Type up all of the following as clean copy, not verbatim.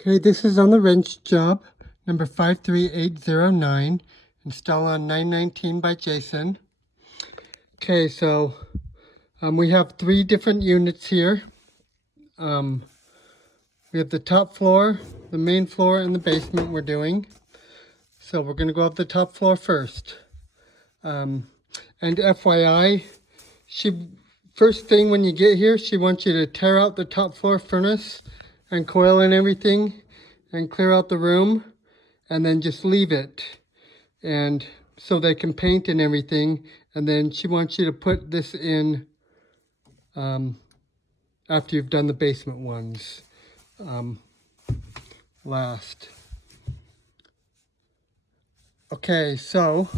Okay, this is on the Rensch job, number 53809, install on 919 by Jason. Okay, so we have 3 different units here. We have the top floor, the main floor, and the basement we're doing. So we're going to go up the top floor first. And FYI, first thing when you get here, she wants you to tear out the top floor furnace and coil and everything and clear out the room and then just leave it, and so they can paint and everything. And then she wants you to put this in after you've done the basement ones last. Okay, so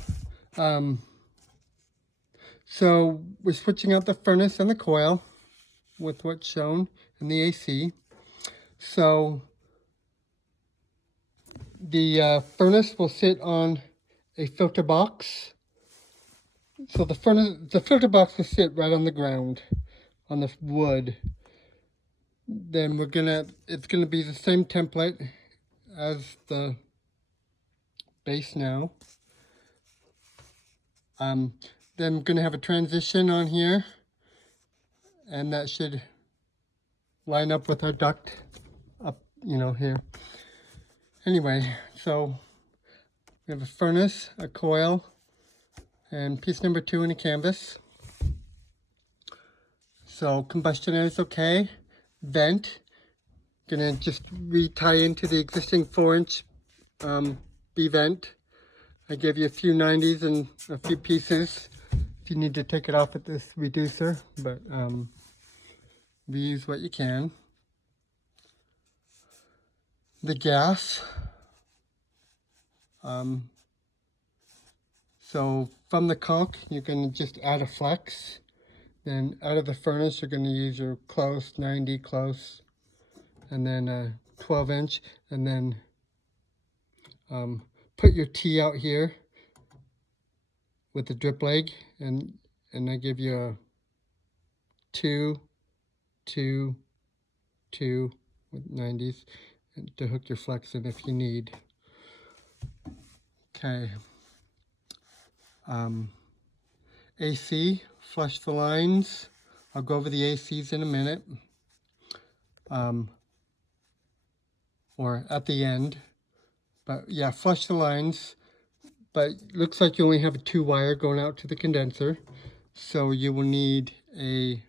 we're switching out the furnace and the coil with what's shown in the AC. So the furnace will sit on a filter box. So the filter box will sit right on the ground, on the wood. Then it's gonna be the same template as the base now. Then we're gonna have a transition on here, and that should line up with our duct up, here. Anyway, so we have a furnace, a coil, and piece number 2 in a canvas. So combustion air is okay. Vent, gonna just re-tie into the existing 4-inch B vent. I gave you a few 90s and a few pieces if you need to take it off at this reducer, but reuse what you can. The gas, so from the caulk you're going to just add a flex. Then out of the furnace you're going to use your close, 90 close, and then a 12-inch, and then put your T out here with the drip leg, and I give you a 2, 2, 2 with 90s to hook your flex in if you need. Okay. AC, flush the lines. I'll go over the ACs in a minute, or at the end. But yeah, flush the lines. But looks like you only have a 2-wire going out to the condenser, so you will need a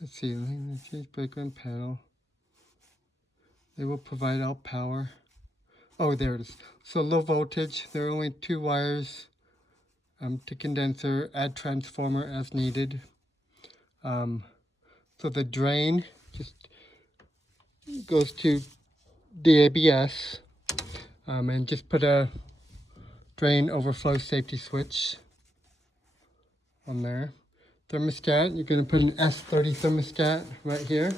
let's see, change breaker and panel. They will provide out power. Oh, there it is. So low voltage, there are only 2 wires to condenser, add transformer as needed. So the drain just goes to the ABS, and just put a drain overflow safety switch on there. Thermostat, you're going to put an S30 thermostat right here.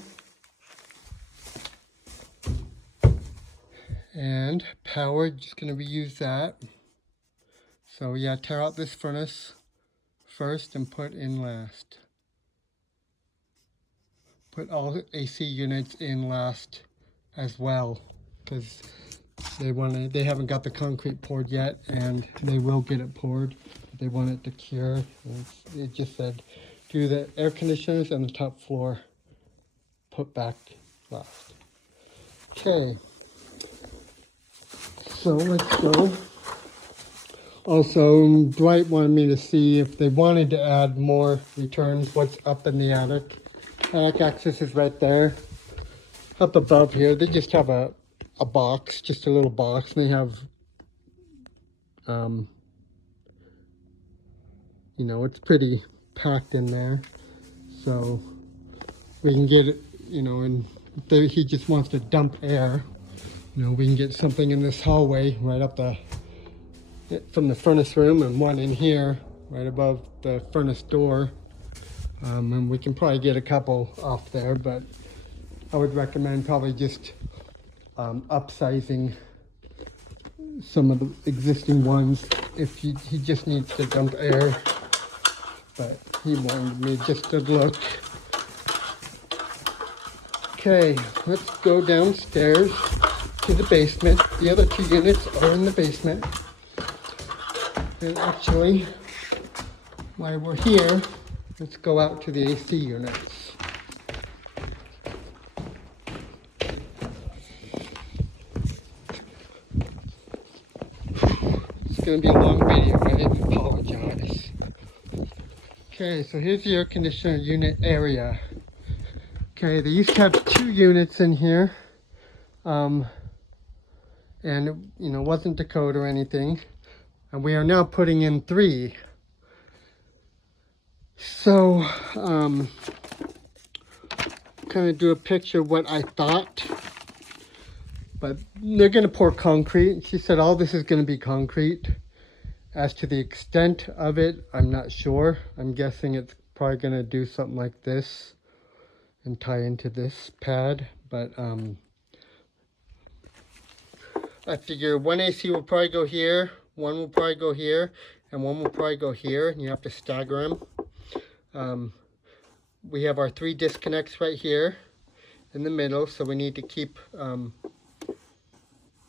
And power, just going to reuse that. So yeah, tear out this furnace first and put in last. Put all AC units in last as well, because they haven't got the concrete poured yet, and they will get it poured. They want it to cure. It just said do the air conditioners and the top floor, put back last. Okay, so let's go. Also, Dwight wanted me to see if they wanted to add more returns, what's up in the attic. Attic access is right there. Up above here, they just have a box, just a little box, and they have, it's pretty packed in there. So we can get it, and if he just wants to dump air, we can get something in this hallway right up from the furnace room, and one in here right above the furnace door. And we can probably get a couple off there, but I would recommend probably just upsizing some of the existing ones if he just needs to dump air, but he wanted me just to look. Okay, let's go downstairs to the basement. The other two units are in the basement. And actually, while we're here, let's go out to the AC units. It's going to be a long video, I apologize. Okay, so here's the air conditioner unit area. Okay, they used to have 2 units in here, and it wasn't Dakota or anything, and we are now putting in 3. So, kind of do a picture of what I thought, but they're going to pour concrete. She said all this is going to be concrete. As to the extent of it, I'm not sure. I'm guessing it's probably going to do something like this and tie into this pad, but I figure one AC will probably go here, one will probably go here, and one will probably go here, and you have to stagger them. We have our 3 disconnects right here in the middle, so we need to keep our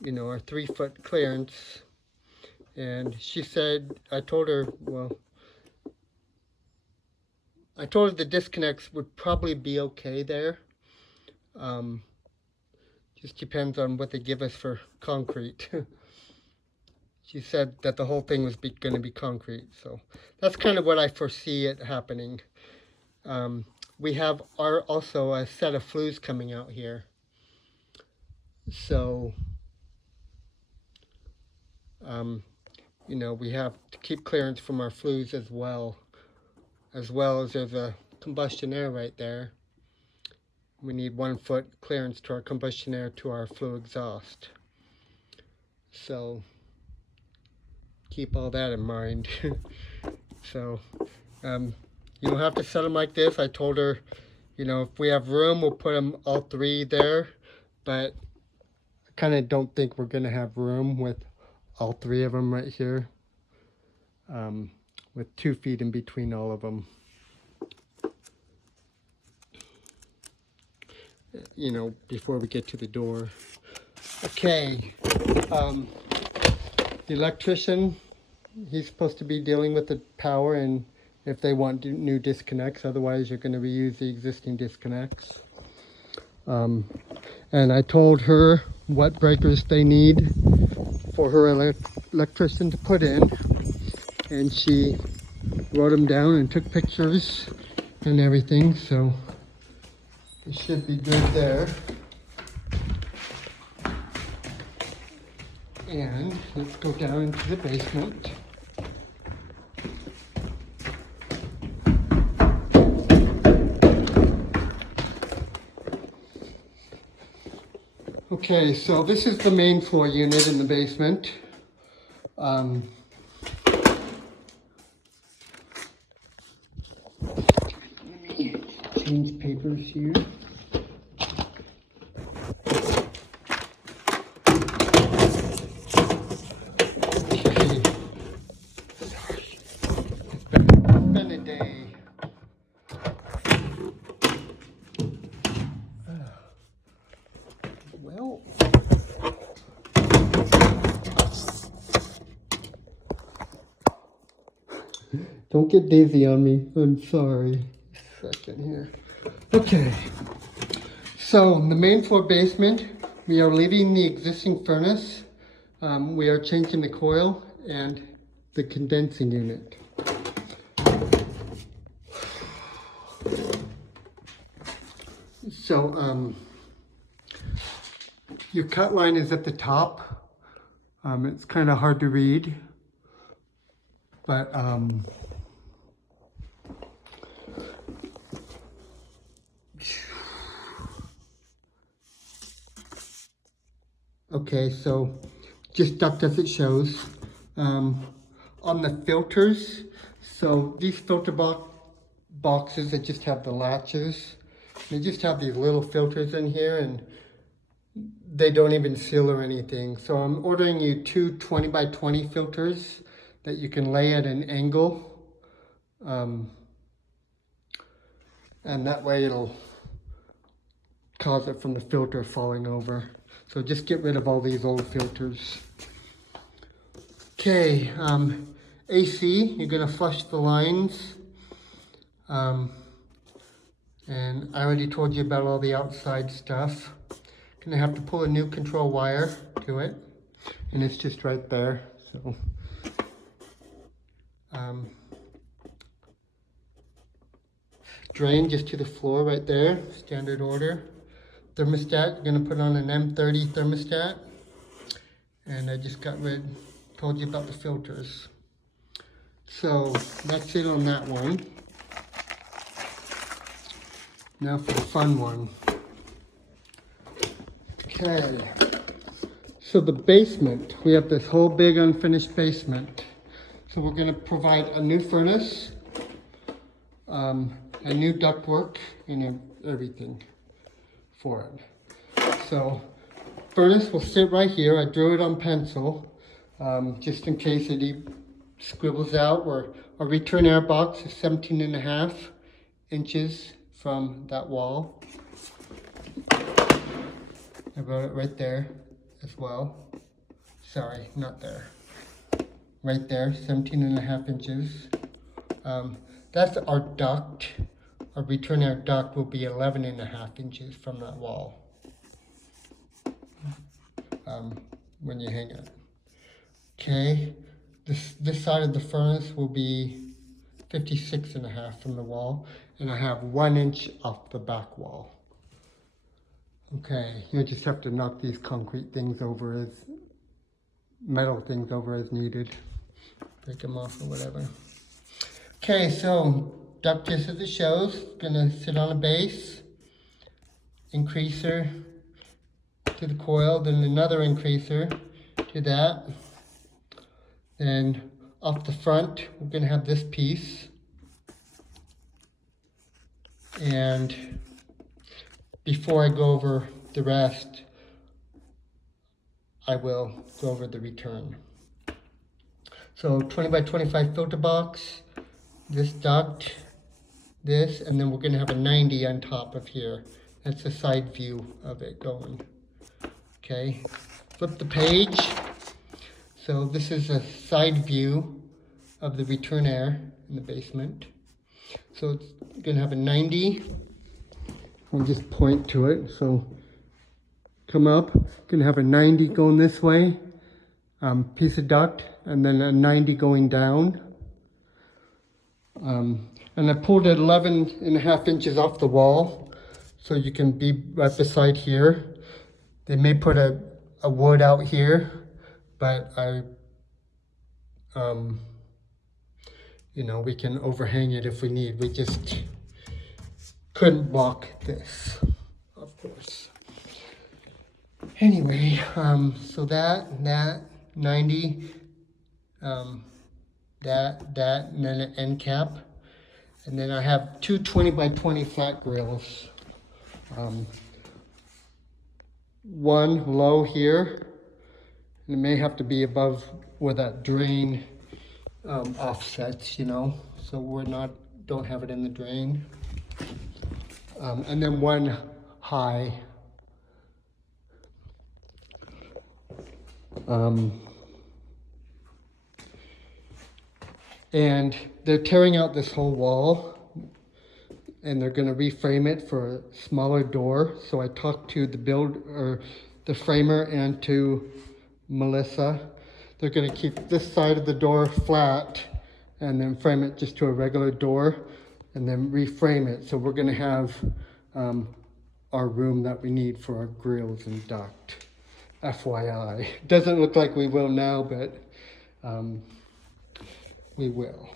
3-foot clearance. And she said, I told her the disconnects would probably be okay there. Just depends on what they give us for concrete. She said that the whole thing was going to be concrete, so that's kind of what I foresee it happening. We have also a set of flues coming out here, so we have to keep clearance from our flues as well as there's a combustion air right there. We need 1 foot clearance to our combustion air to our flue exhaust. So keep all that in mind. So you don't have to set them like this. I told her, if we have room, we'll put them all 3 there, but I kind of don't think we're going to have room with all 3 of them right here, with 2 feet in between all of them. Before we get to the door. Okay, the electrician, he's supposed to be dealing with the power and if they want new disconnects, otherwise you're going to reuse the existing disconnects. And I told her what breakers they need for her electrician to put in, and she wrote them down and took pictures and everything, so it should be good there. And let's go down into the basement. Okay, so this is the main floor unit in the basement. Let me change papers here. Okay. Sorry. It's been a day. Well, don't get dizzy on me. I'm sorry. Second here. Okay. So the main floor basement, we are leaving the existing furnace. We are changing the coil and the condensing unit. So your cut line is at the top. It's kind of hard to read, but okay, so just duct as it shows. On the filters, so these filter boxes that just have the latches, they just have these little filters in here and they don't even seal or anything. So I'm ordering you 2 20 by 20 filters that you can lay at an angle. And that way it'll cause it from the filter falling over. So just get rid of all these old filters. Okay, AC, you're gonna flush the lines. And I already told you about all the outside stuff. Gonna have to pull a new control wire to it, and it's just right there. So, drain just to the floor right there, standard order. Thermostat, you're gonna put on an M30 thermostat, and I just told you about the filters. So that's it on that one. Now for the fun one. Okay, so the basement, we have this whole big unfinished basement. So we're gonna provide a new furnace, a new ductwork, and everything for it. So furnace will sit right here. I drew it on pencil, just in case it scribbles out. Where our return air box is 17.5 inches from that wall. I wrote it right there as well. Sorry, not there. Right there, 17.5 inches. That's our duct. Our return air duct will be 11.5 inches from that wall. When you hang it. Okay, this side of the furnace will be 56.5 from the wall, and I have 1 inch off the back wall. Okay, you just have to knock these concrete things over metal things over as needed. Break them off or whatever. Okay, so duct just as it shows, gonna sit on a base, increaser to the coil, then another increaser to that. Then off the front, we're gonna have this piece. And before I go over the rest, I will go over the return. So 20 by 25 filter box, this duct, this, and then we're gonna have a 90 on top of here. That's the side view of it going. Okay, flip the page. So this is a side view of the return air in the basement. So it's gonna have a 90. I'll just point to it. So come up, gonna have a 90 going this way, piece of duct, and then a 90 going down. And I pulled it 11.5 inches off the wall, so you can be right beside here. They may put a wood out here, but we can overhang it if we need. We just couldn't block this, of course. Anyway, so that 90, that, and then an end cap. And then I have two 20 by 20 flat grills. One low here, and it may have to be above where that drain offsets, so don't have it in the drain. And then one high. And they're tearing out this whole wall, and they're going to reframe it for a smaller door. So I talked to the framer, and to Melissa. They're going to keep this side of the door flat and then frame it just to a regular door and then reframe it. So we're going to have our room that we need for our grills and duct. FYI. Doesn't look like we will now, but we will.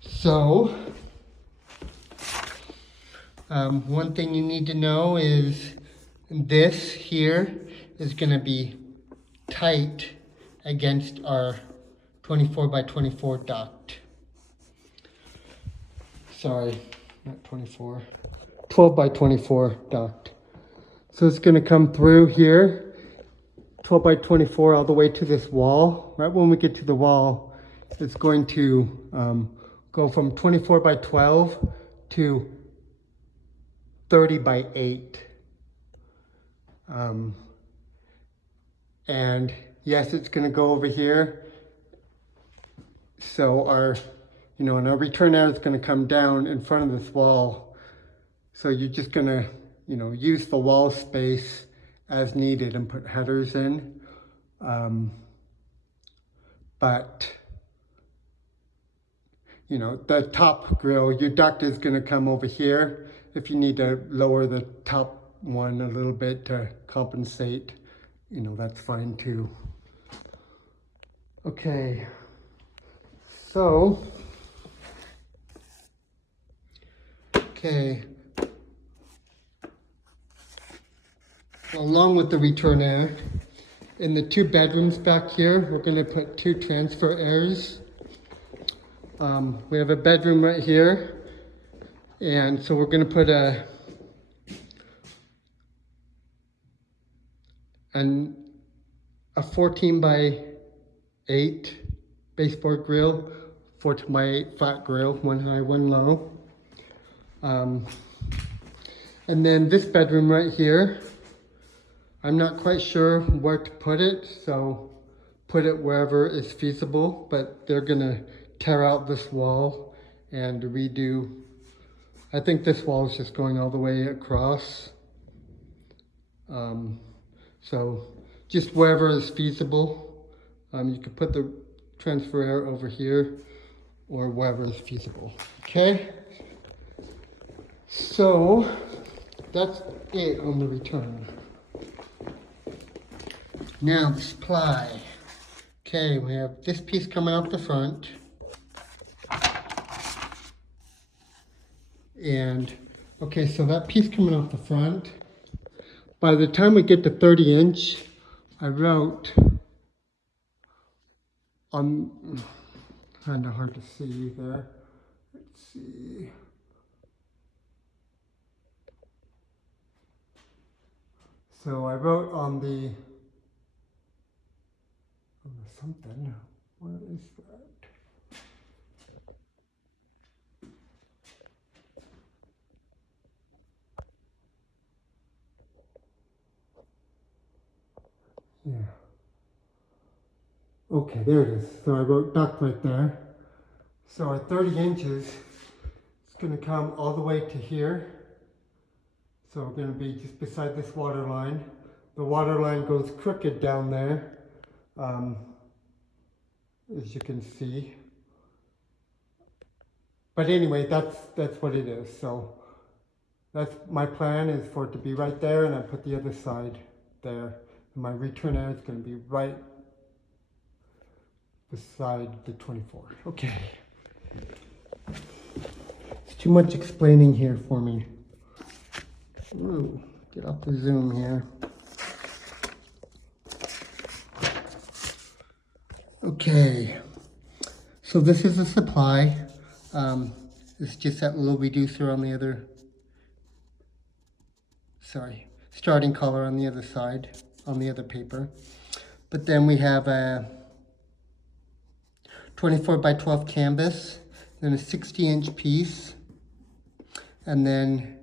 So, one thing you need to know is this here is going to be tight against our 24 by 24 duct. Sorry, not 24. 12 by 24 duct. So it's going to come through here, 12 by 24 all the way to this wall. Right when we get to the wall, is going to go from 24 by 12 to 30 by 8. And yes, it's going to go over here. So our, and our return arrow is going to come down in front of this wall. So you're just going to, use the wall space as needed and put headers in. But, the top grill, your duct is going to come over here. If you need to lower the top one a little bit to compensate, that's fine too. Okay, so, along with the return air, in the 2 bedrooms back here, we're going to put 2 transfer airs. We have a bedroom right here, and so we're going to put a 14 by 8 baseboard grill, 14 by 8 flat grill, 1 high, 1 low. And then this bedroom right here, I'm not quite sure where to put it, so put it wherever is feasible, but they're gonna tear out this wall and redo. I think this wall is just going all the way across. So just wherever is feasible. You could put the transfer air over here or wherever is feasible. Okay? So that's it on the return. Now the supply. Okay, we have this piece coming out the front. And, okay, so that piece coming off the front, by the time we get to 30 inch, I wrote on, kind of hard to see there. Let's see. So I wrote on the, something, what is that? Yeah. Okay, there it is. So I wrote duct right there. So at 30 inches, it's going to come all the way to here. So we're going to be just beside this water line. The water line goes crooked down there, as you can see. But anyway, that's what it is. So that's my plan, is for it to be right there, and I put the other side there. And my return air is going to be right beside the 24. Okay. It's too much explaining here for me. Ooh, get off the zoom here. Okay. So this is the supply. It's just that little reducer on the other, starting color on the other side, on the other paper. But then we have a 24 by 12 canvas, then a 60-inch piece, and then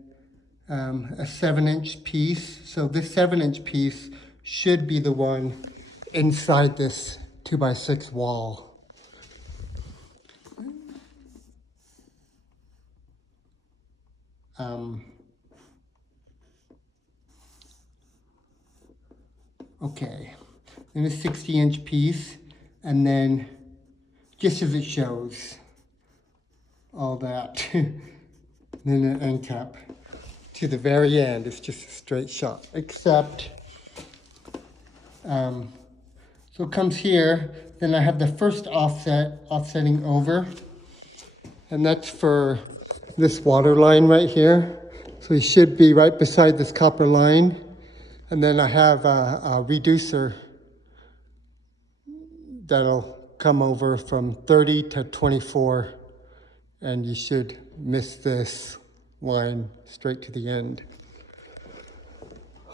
a 7-inch piece. So this 7-inch piece should be the one inside this 2x6 wall. Okay, then a 60-inch piece, and then just as it shows, all that, then an end cap. To the very end, it's just a straight shot, except, so it comes here, then I have the first offsetting over, and that's for this water line right here. So it should be right beside this copper line. And then I have a reducer that'll come over from 30 to 24, and you should miss this line straight to the end.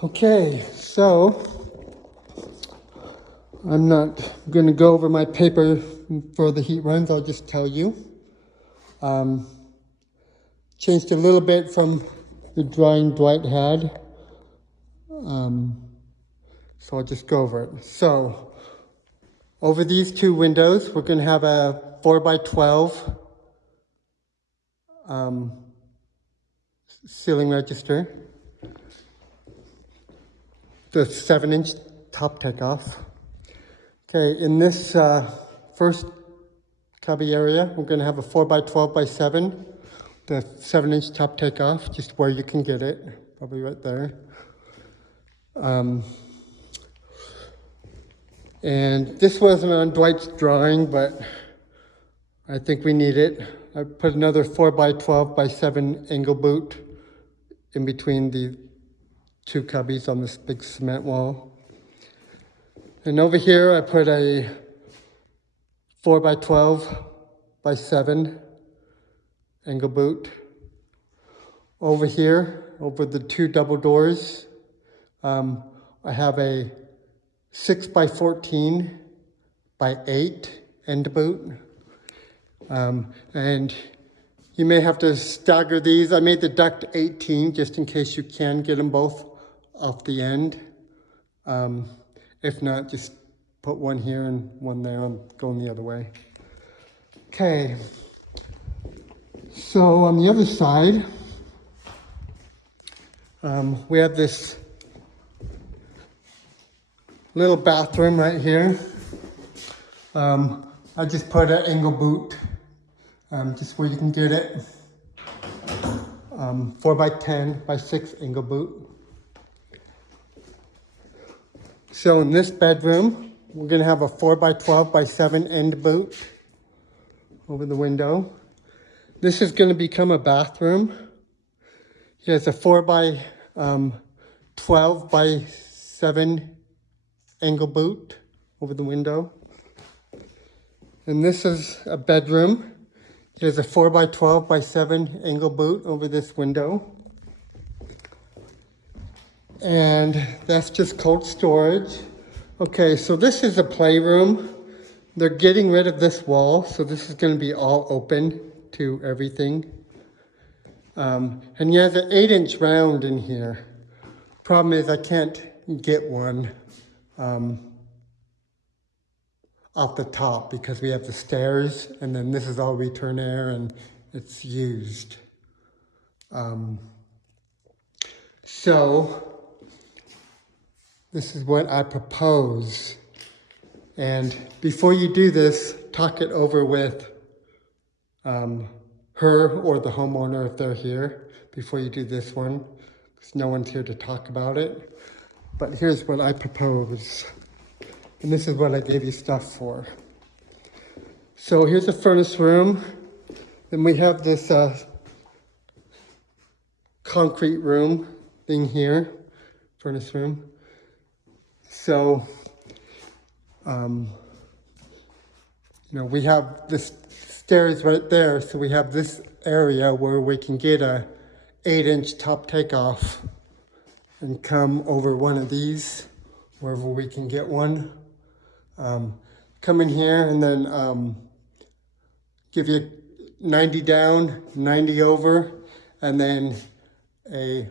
Okay, so I'm not going to go over my paper for the heat runs, I'll just tell you. Changed a little bit from the drawing Dwight had. So I'll just go over it. So over these two windows, we're going to have a 4x12 ceiling register. The 7-inch top takeoff. Okay, in this first cubby area, we're going to have a 4x12x7, the 7-inch top takeoff, just where you can get it, probably right there. And this wasn't on Dwight's drawing, but I think we need it. I put another 4x12x7 angle boot in between the two cubbies on this big cement wall. And over here I put a 4x12x7 angle boot. Over here, over the two double doors, I have a 6x14x8 end boot. And you may have to stagger these. I made the duct 18 just in case you can get them both off the end. If not, just put one here and one there. I'm going the other way. Okay. So on the other side, we have this little bathroom right here. I just put an angle boot, just where you can get it. 4x10x6 angle boot. So in this bedroom, we're going to have a 4x12x7 end boot over the window. This is going to become a bathroom. Here's a 4x12x7 angle boot over the window. And this is a bedroom. Here's a 4x12x7 angle boot over this window. And that's just cold storage. Okay, so this is a playroom. They're getting rid of this wall, so this is going to be all open to everything. And he has an 8-inch round in here. Problem is I can't get one off the top because we have the stairs, and then this is all return air and it's used. So this is what I propose. And before you do this, talk it over with her or the homeowner if they're here before you do this one, because no one's here to talk about it. But here's what I propose. And this is what I gave you stuff for. So here's a furnace room. Then we have this concrete room thing here, furnace room. So, we have the stairs right there. So we have this area where we can get a 8-inch top takeoff and come over one of these, wherever we can get one. Come in here and then give you 90 down, 90 over, and then I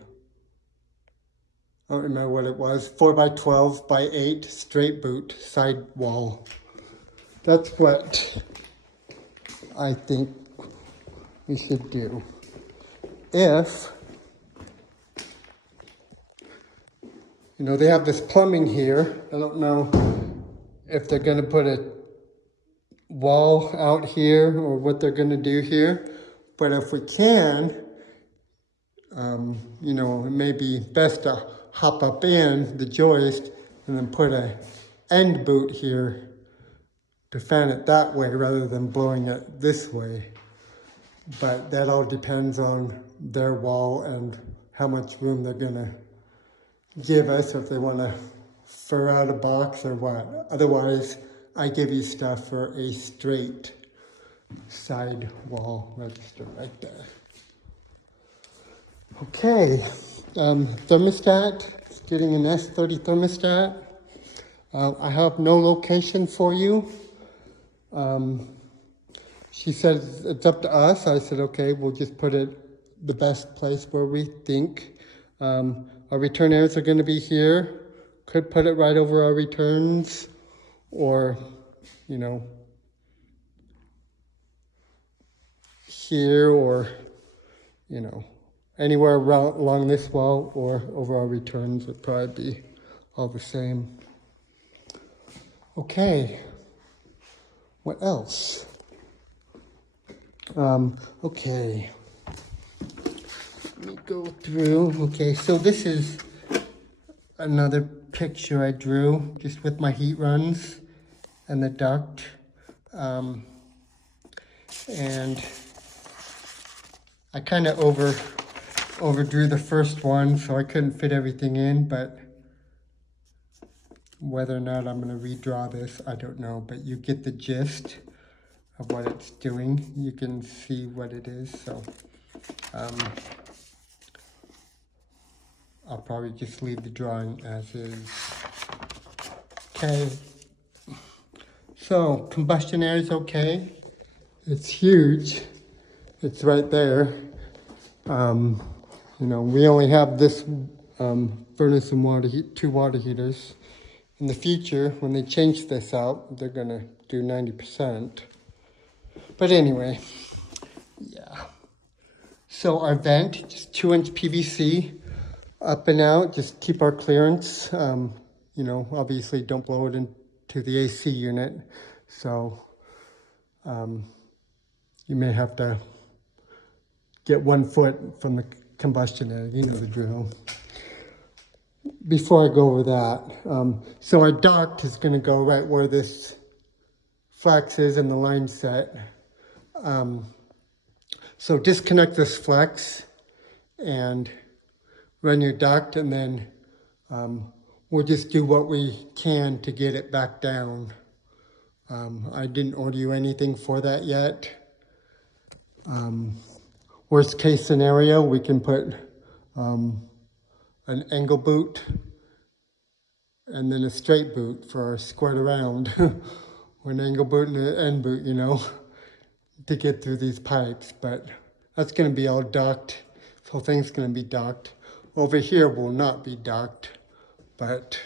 don't remember what it was, 4x12x8 straight boot side wall. That's what I think we should do. If, they have this plumbing here. I don't know if they're going to put a wall out here or what they're going to do here. But if we can, it may be best to hop up in the joist and then put a end boot here to fan it that way rather than blowing it this way. But that all depends on their wall and how much room they're going to give us, if they want to fur out a box or what. Otherwise, I give you stuff for a straight side wall register right there. Okay, thermostat, getting an S30 thermostat. I have no location for you. She said it's up to us. I said, okay, we'll just put it the best place where we think. Our return areas are going to be here. Could put it right over our returns, or, you know, here, or, you know, anywhere around, along this wall or over our returns would probably be all the same. Okay, what else? Okay, let me go through. Okay, so this is another picture I drew just with my heat runs and the duct. And I kind of overdrew the first one, so I couldn't fit everything in, but whether or not I'm going to redraw this, I don't know, but you get the gist of what it's doing. You can see what it is, so I'll probably just leave the drawing as is. Okay, so combustion air is okay. It's huge. It's right there. You know, we only have this furnace and water heat, 2 water heaters. In the future, when they change this out, they're gonna do 90%. But anyway, yeah. So our vent, just 2-inch PVC, up and out, just keep our clearance. You know, obviously don't blow it into the AC unit. So you may have to get 1 foot from the combustion area, you know the drill. Before I go over that, so our duct is going to go right where this flex is in the line set. So disconnect this flex and run your duct, and then we'll just do what we can to get it back down. I didn't order you anything for that yet. Worst case scenario, we can put an angle boot and then a straight boot for our squared around, or an angle boot and an end boot, you know, to get through these pipes. But that's going to be all duct. This whole thing's going to be duct. Over here will not be duct, but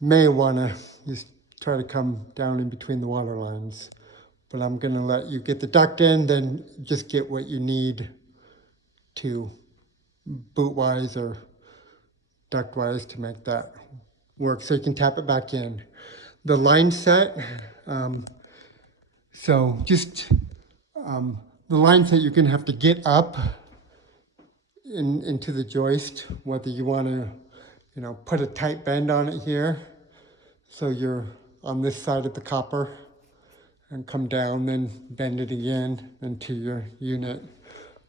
may want to just try to come down in between the water lines. But I'm going to let you get the duct in, then just get what you need to boot-wise or duct-wise to make that work, so you can tap it back in. The line set, so just the line set you're going to have to get up into the joist, whether you want to, you know, put a tight bend on it here, so you're on this side of the copper, and come down, then bend it again into your unit.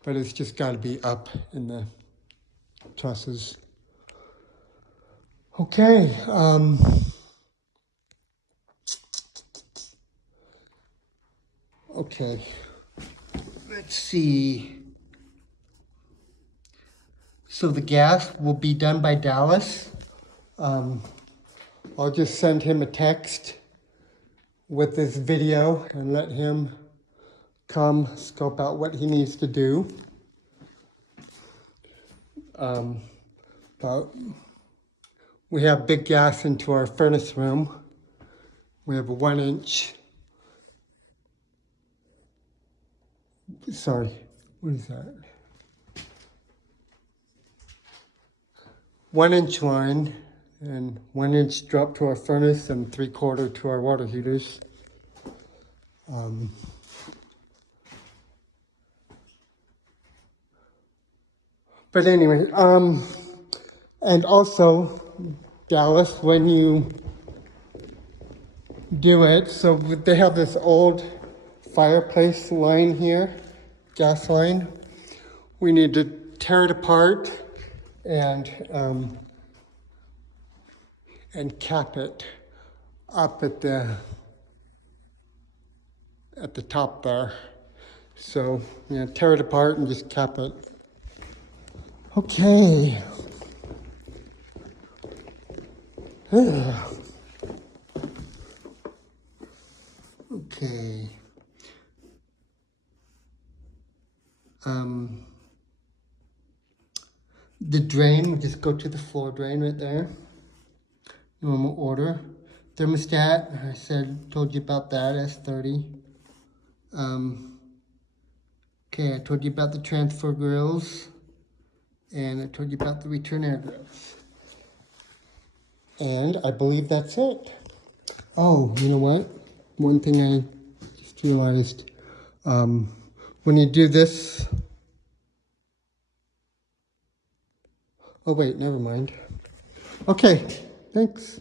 But it's just got to be up in the trusses. Okay. Okay. Let's see. So the gas will be done by Dallas. I'll just send him a text with this video and let him come scope out what he needs to do. But we have big gas into our furnace room. We have a 1-inch. Sorry, what is that? 1-inch line and 1-inch drop to our furnace and 3/4 to our water heaters. But anyway, and also, Dallas, when you do it, so they have this old fireplace line here, gas line. We need to tear it apart and cap it up at the top there. So, you know, tear it apart and just cap it. Okay. The drain, we just go to the floor drain right there. Normal order. Thermostat, told you about that, S30. Okay, I told you about the transfer grills. And I told you about the return air grills. And I believe that's it. Oh, you know what? One thing I just realized, when you do this, oh wait, never mind. Okay, thanks.